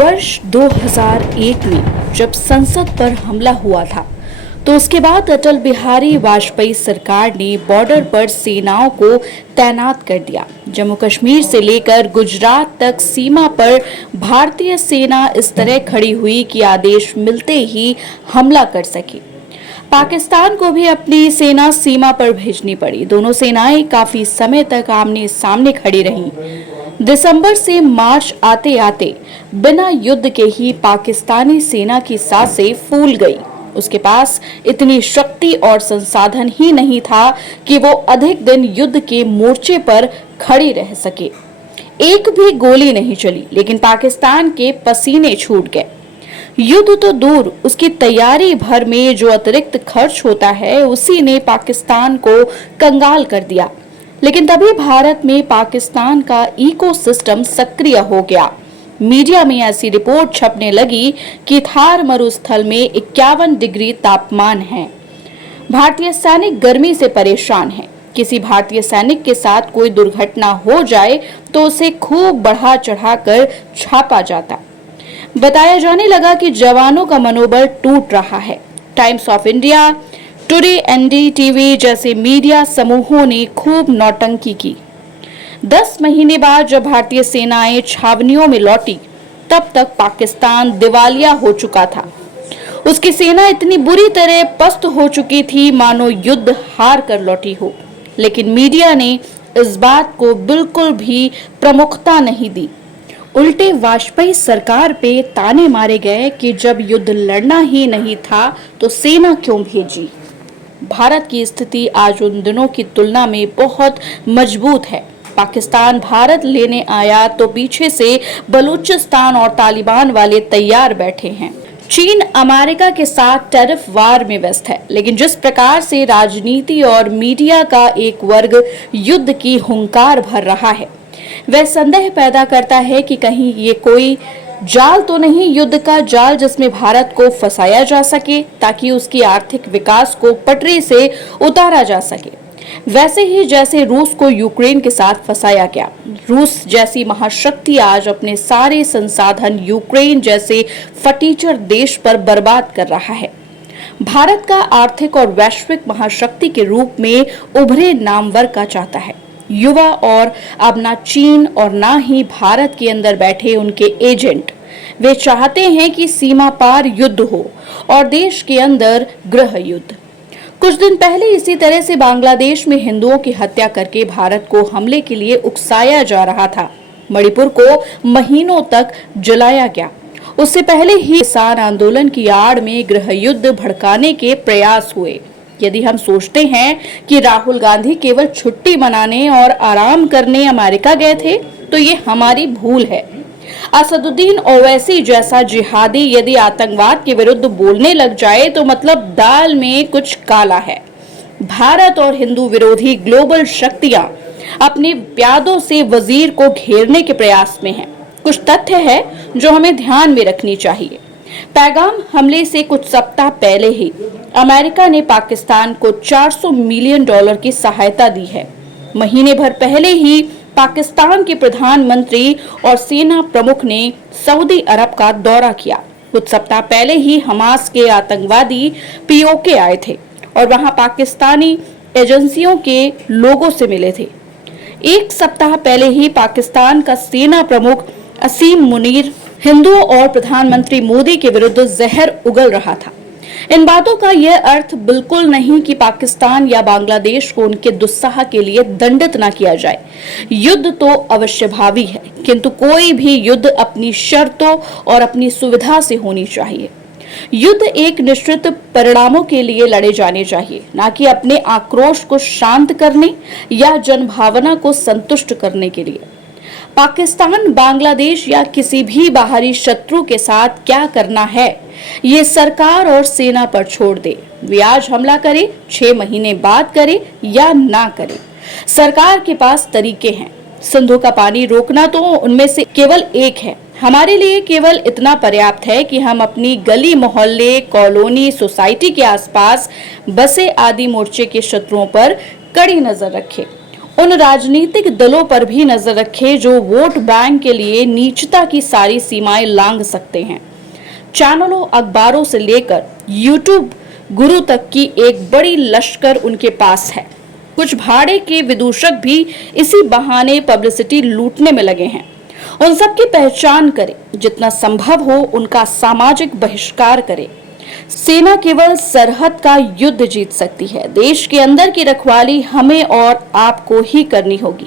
वर्ष 2001 में जब संसद पर हमला हुआ था तो उसके बाद अटल बिहारी वाजपेयी सरकार ने बॉर्डर पर सेनाओं को तैनात कर दिया। जम्मू कश्मीर से लेकर गुजरात तक सीमा पर भारतीय सेना इस तरह खड़ी हुई कि आदेश मिलते ही हमला कर सके। पाकिस्तान को भी अपनी सेना सीमा पर भेजनी पड़ी। दोनों सेनाएं काफी समय तक आमने सामने खड़ी रहीं। दिसंबर से मार्च आते आते बिना युद्ध के ही पाकिस्तानी सेना की सांसें फूल गई। उसके पास इतनी शक्ति और संसाधन ही नहीं था कि वो अधिक दिन युद्ध के मोर्चे पर खड़ी रह सके। एक भी गोली नहीं चली, लेकिन पाकिस्तान के पसीने छूट गए। युद्ध तो दूर, उसकी तैयारी भर में जो अतिरिक्त खर्च होता है उसी ने पाकिस्तान को कंगाल कर दिया। लेकिन तभी भारत में पाकिस्तान का इकोसिस्टम सक्रिय हो गया। मीडिया में ऐसी रिपोर्ट छपने लगी कि थार मरुस्थल में 51 डिग्री तापमान है। भारतीय सैनिक गर्मी से परेशान हैं। किसी भारतीय सैनिक के साथ कोई दुर्घटना हो जाए तो उसे खूब बढ़ा चढ़ाकर छापा जाता। बताया जाने लगा कि जवानों का मनोबल टूट रहा है। Times of India, today, NDTV जैसे मीडिया समूहों ने खूब नौटंकी की। 10 महीने बाद जब भारतीय सेनाएं छावनियों में लौटी, तब तक पाकिस्तान दिवालिया हो चुका था। उसकी सेना इतनी बुरी तरह पस्त हो चुकी थी मानो युद्ध हार कर लौटी हो। लेकिन मीडिया ने इस बात को बिल्कुल भी प्रमुखता नहीं दी। उल्टे वाजपेयी सरकार पे ताने मारे गए कि जब युद्ध लड़ना ही नहीं था तो सेना क्यों भेजी। भारत की स्थिति आज उन दिनों की तुलना में बहुत मजबूत है। पाकिस्तान भारत लेने आया तो पीछे से बलूचिस्तान और तालिबान वाले तैयार बैठे हैं। चीन अमेरिका के साथ टैरिफ वार में व्यस्त है। लेकिन जिस प्रकार से राजनीति और मीडिया का एक वर्ग युद्ध की हुंकार भर रहा है, वह संदेह पैदा करता है कि कहीं ये कोई जाल तो नहीं, युद्ध का जाल जिसमें भारत को फंसाया जा सके ताकि उसकी आर्थिक विकास को पटरी से उतारा जा सके। वैसे ही जैसे रूस को यूक्रेन के साथ फंसाया गया। रूस जैसी महाशक्ति आज अपने सारे संसाधन यूक्रेन जैसे फटीचर देश पर बर्बाद कर रहा है। भारत का आर्थिक और वैश्विक महाशक्ति के रूप में उभरे नामवर का चाहता है युवा, और अब ना चीन और ना ही भारत के अंदर बैठे उनके एजेंट। वे चाहते हैं कि सीमा पार युद्ध हो और देश के अंदर गृह युद्ध। कुछ दिन पहले इसी तरह से बांग्लादेश में हिंदुओं की हत्या करके भारत को हमले के लिए उकसाया जा रहा था। मणिपुर को महीनों तक जलाया गया। उससे पहले ही किसान आंदोलन की आड़ में गृह युद्ध भड़काने के प्रयास हुए। यदि हम सोचते हैं कि राहुल गांधी केवल छुट्टी मनाने और आराम करने अमेरिका गए थे तो ये हमारी भूल है। असदुद्दीन ओवैसी जैसा जिहादी यदि आतंकवाद के विरुद्ध बोलने लग जाए तो मतलब दाल में कुछ काला है। भारत और हिंदू विरोधी ग्लोबल शक्तियां अपने प्यादों से वजीर को घेरने के प्रयास में हैं। कुछ तथ्य है जो हमें ध्यान में रखनी चाहिए। पैगाम हमले से कुछ सप्ताह पहले ही अमेरिका ने पाकिस्तान को $400 मिलियन की सहायता दी है। महीने भर पहले ही पाकिस्तान के प्रधानमंत्री और सेना प्रमुख ने सऊदी अरब का दौरा किया। कुछ सप्ताह पहले ही हमास के आतंकवादी पीओके आए थे और वहां पाकिस्तानी एजेंसियों के लोगों से मिले थे। एक सप्ताह पहले ही पाकिस्तान का सेना प्रमुख असीम मुनीर हिंदुओं और प्रधानमंत्री मोदी के विरुद्ध जहर उगल रहा था। इन बातों का यह अर्थ बिल्कुल नहीं कि पाकिस्तान या बांग्लादेश को उनके दुस्साह के लिए दंडित न किया जाए। युद्ध तो अवश्यभावी है, किंतु कोई भी युद्ध अपनी शर्तों और अपनी सुविधा से होनी चाहिए। युद्ध एक निश्चित परिणामों के लिए लड़े जाने चाहिए, न कि अपने आक्रोश को शांत करने या जनभावना को संतुष्ट करने के लिए। पाकिस्तान, बांग्लादेश या किसी भी बाहरी शत्रु के साथ क्या करना है ये सरकार और सेना पर छोड़ दे। वे आज हमला करे, 6 महीने बाद करे या ना करे, सरकार के पास तरीके हैं। सिंधु का पानी रोकना तो उनमें से केवल एक है। हमारे लिए केवल इतना पर्याप्त है कि हम अपनी गली, मोहल्ले, कॉलोनी, सोसाइटी के आसपास बसे आदि मोर्चे के शत्रुओं पर कड़ी नजर रखें। उन राजनीतिक दलों पर भी नजर रखे जो वोट बैंक के लिए नीचता की सारी सीमाएं लांघ सकते हैं। चैनलों, अखबारों से लेकर यूट्यूब गुरु तक की एक बड़ी लश्कर उनके पास है। कुछ भाड़े के विदूषक भी इसी बहाने पब्लिसिटी लूटने में लगे हैं। उन सबकी पहचान करें, जितना संभव हो उनका सामाजिक बहिष्कार करें। सेना केवल सरहद का युद्ध जीत सकती है। देश के अंदर की रखवाली हमें और आपको ही करनी होगी।